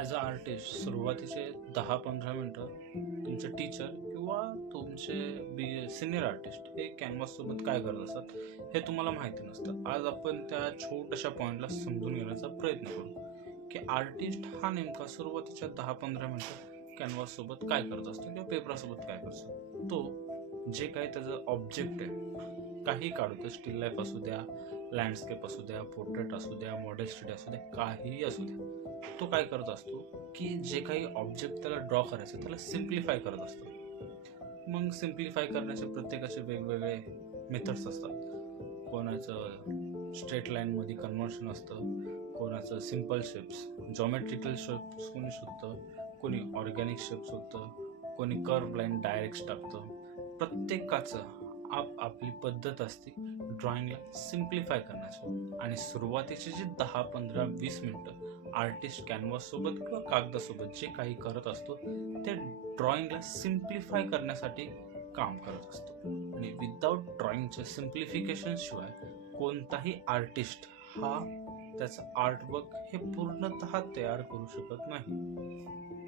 As a artist सुरुवातीचे 10-15 मिनटं तुमचे टीचर किंवा तुमचे सिनियर आर्टिस्ट हे कॅनव्हाससोबत काय करत असतात हे तुम्हाला माहिती नसतं. आज आपण त्या छोट्याशा पॉईंटला समजून घेण्याचा प्रयत्न करू की आर्टिस्ट हा नेमका सुरुवातीच्या 10-15 मिनटं कॅनव्हाससोबत काय करत असतो किंवा पेपरासोबत काय करतो. तो जे काही त्याचं ऑब्जेक्ट आहे, काही काढतो, स्टील लाईफ असू द्या, लँडस्केप असू द्या, पोर्ट्रेट असू द्या, मॉडेल स्टडी असू द्या, काहीही असू द्या, तो काय करत असतो की जे काही ऑब्जेक्ट त्याला ड्रॉ करायचं त्याला सिम्प्लिफाय करत असतो. मग सिम्प्लिफाय करण्याचे प्रत्येकाचे वेगवेगळे मेथड्स असतात. कोणाचं स्ट्रेट लाईनमध्ये कन्व्हर्शन असतं, कोणाचं सिम्पल शेप्स, जॉमेट्रिकल शेप्स कोणी शोधतं, कोणी ऑर्गॅनिक शेप्स शोधतं, कोणी कर्व लाईन डायरेक्ट टाकतं. प्रत्येकाचं आपली पद्धत असते ड्रॉइंगला सिम्प्लिफाय करण्याची. आणि सुरुवातीचे जे 10-15-20 मिनटं आर्टिस्ट कॅनव्हाससोबत किंवा कागदासोबत जे काही करत असतो ते ड्रॉइंगला सिम्प्लिफाय करण्यासाठी काम करत असतो. आणि विदाउट ड्रॉइंगच्या सिम्प्लिफिकेशन शिवाय कोणताही आर्टिस्ट हा त्याचं आर्टवर्क हे पूर्णतः तयार करू शकत नाही.